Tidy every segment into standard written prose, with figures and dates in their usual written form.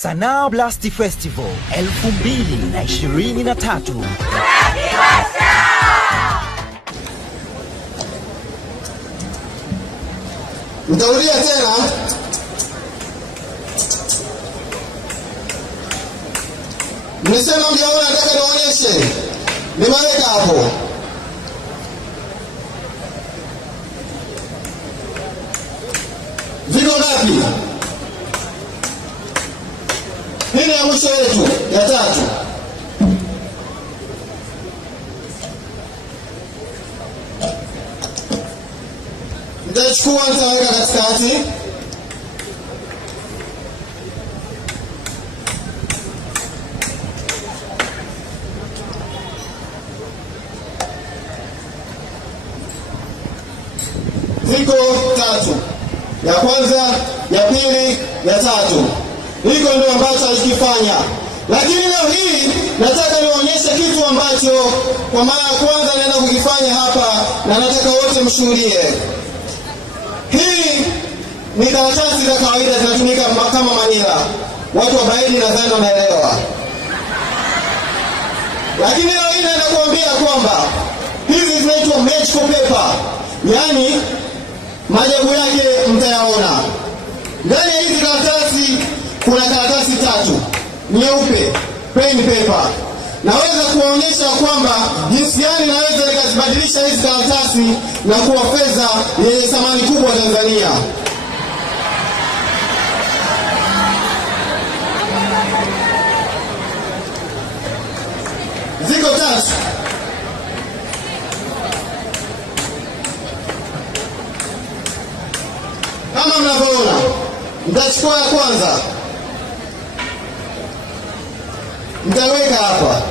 Sanaa Blast Festival 2023. Nitarudia tena. Nimesema mjaona, nataka nionyeshe. Nimeweka hapo. Viko ngapi? Hii ni ya mwisho yetu, ya tatu. Nitachukua, nitaweka katikati. Ziko tatu. Ya kwanza, ya pili, ya tatu. Hiko ndio ambacho alikifanya. Lakini leo hii nataka nionyeshe kitu ambacho kwa mara ya kwanza naenda kukifanya hapa, na nataka wote mshuhudie. Hii ni karatasi za kawaida zinatumika kama manila. Watu wa Baili nadhani wanaelewa. Lakini leo hii naenda kuambia kwamba hizi zinaitwa magical paper. Yaani maajabu yake mtayaona. Ndani ya hizi karatasi kuna karatasi tatu nyeupe, plain paper. Naweza kuwaonyesha kwamba jinsi gani naweza nikazibadilisha hizi karatasi na kuwa fedha yenye thamani kubwa Tanzania. Ziko tatu. Kama mnavyoona, nitachukua ya kwanza. Nitaweka hapa.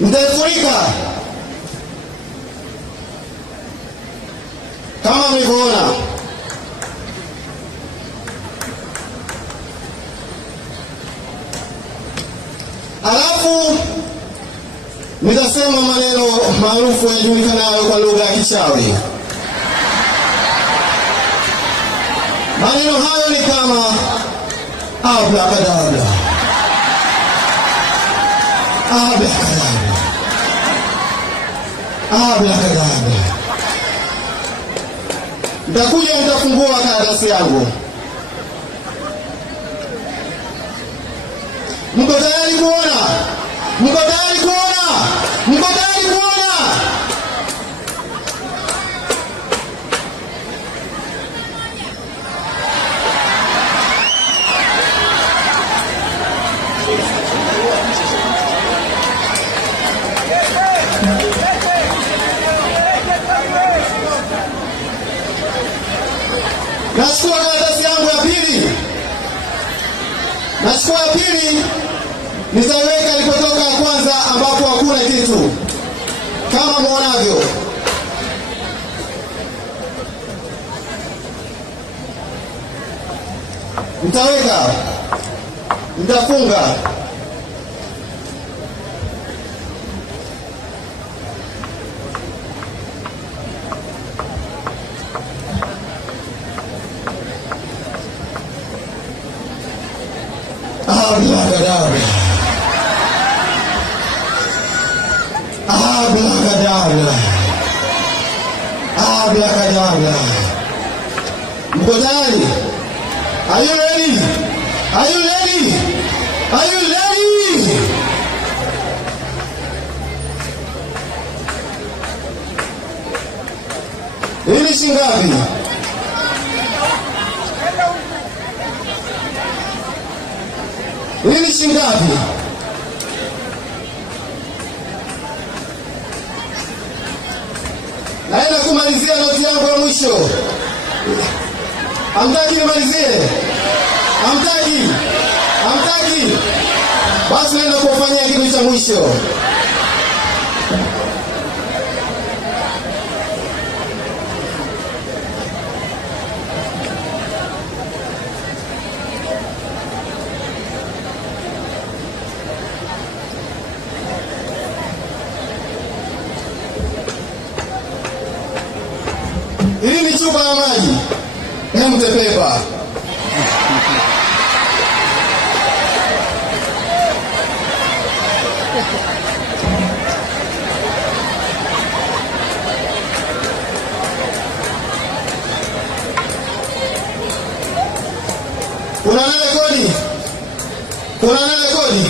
Nitaifunika kama mlivyoona. Alafu nitasema maneno maarufu yajulikanayo kwa lugha ya kichawi. Maneno hayo ni kama abracadabra, abracadabra, abracadabra. Nitakuja, nitafungua karatasi yangu. Mko tayari kuona? Mko tayari kuona? Mko tayari kuona? Nachukua karatasi yangu ya pili. Nachukua ya pili, nitaiweka ilipotoka ya kwanza ambapo hakuna kitu. Kama muonavyo. Nitaweka. Nitafunga. Abracadabra. Abracadabra. Abracadabra. Mko tayari? Are you ready? Are you ready? Are you ready? Hili shingapi? Hili shingapi? Naenda kumalizia noti yangu ya mwisho. Hamtaki nimalizie? Hamtaki? Hamtaki? Basi naenda kufanyia kitu cha mwisho. Hii ni chupa ya maji. Empty paper. Kuna nani kodi? Kuna nani kodi?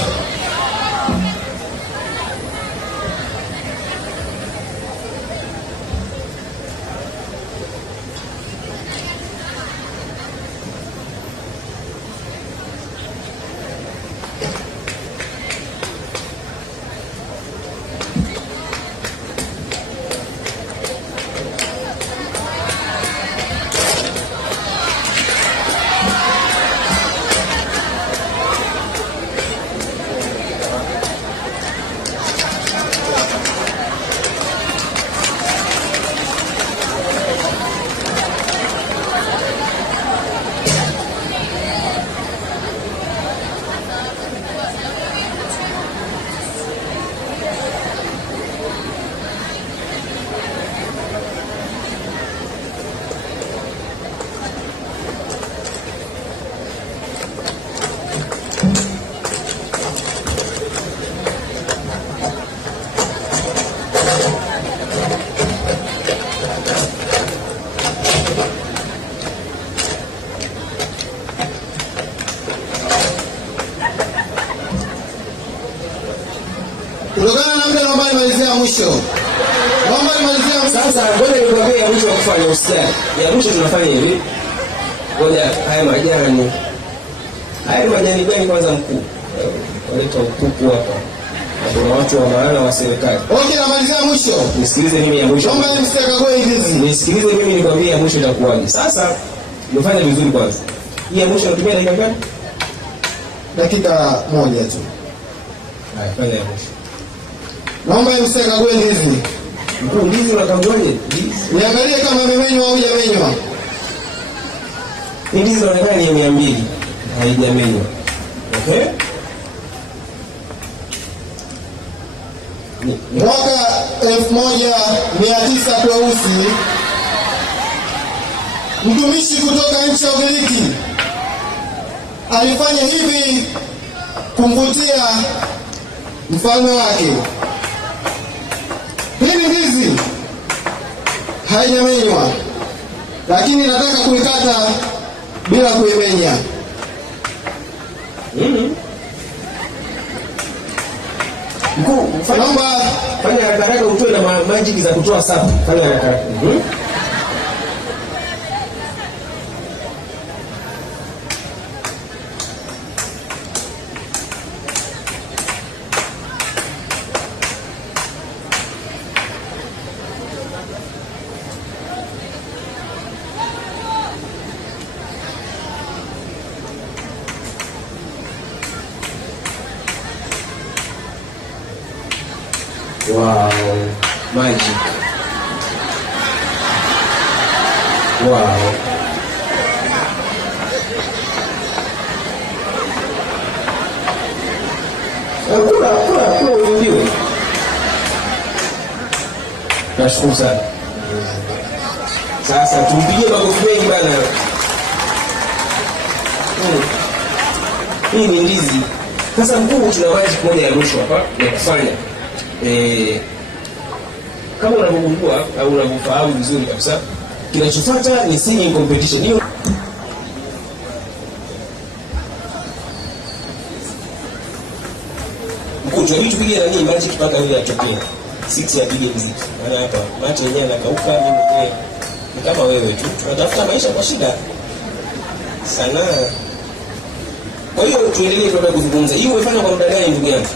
Kutokana na muda naomba nimalizia mwisho. Naomba nimalizia mwisho. Sasa ngoja nikwambie ya mwisho wa kufanya ustadi. Ya mwisho tunafanya hivi. Ngoja haya majani. Haya majani gani kwanza mkuu? Waleta ukuku hapa. Kuna watu wa maana wa serikali. Okay, namalizia mwisho. Nisikilize mimi ya mwisho. Naomba msitakagoe hizi. Nisikilize mimi nikwambie ya mwisho itakuwaje. Sasa umefanya vizuri kwanza. Hii ya mwisho natumia dakika ngapi? Dakika moja tu. Haya, fanya ya mwisho. Naomba msitakagoe hizi. Mkuu, ndizi unakamjoje? Niangalie kama imemenywa au hajamenywa. Ndizi inaonekana ni 200. Haijamenywa. Okay? Mwaka 1900 kweusi, mtumishi kutoka nchi ya Ugiriki alifanya hivi kumvutia mfalme wake. Hii ndizi haijamenywa, lakini nataka kuikata bila kuimenya. Mkuu, naomba fanya haraka utoe na magic za kutoa safu. Fanya haraka. Wow, magic. Wow. Kula uliwe. Nashukuru sana. Sasa tumpigie makofi mengi bana. Hii ni ndizi. Sasa mkuu, tuna magic moja ya mwisho hapa ya kufanya. Kama unavyogundua au unavyofahamu vizuri kabisa, kinachofuata ni singing competition. Hiyo mkuu, tupige na nini magic mpaka yule atokee. 6 apige muziki. Maana hapa macho yenyewe yanakauka, mimi mwenyewe ni kama wewe tu. Tunatafuta maisha kwa shida sana. Kwa hiyo tuendelee kuzungumza. Hii umefanya kwa muda gani ndugu yangu?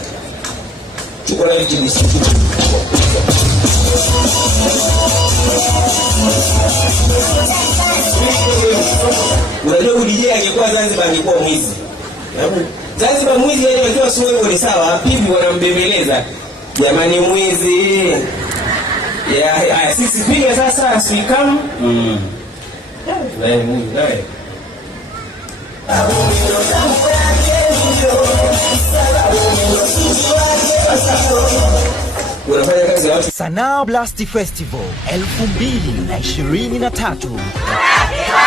Tuko live TV. Unajua DJ angekuwa Zanzibar angekuwa mwizi. Zanzibar mwizi yeye akiwa sio wewe ni sawa, pipi wanambembeleza. Jamani mwizi. Ya sisi piga sasa asikamu. Naye mwizi naye. Unafanya kazi Sanaa Blast Festival 2023.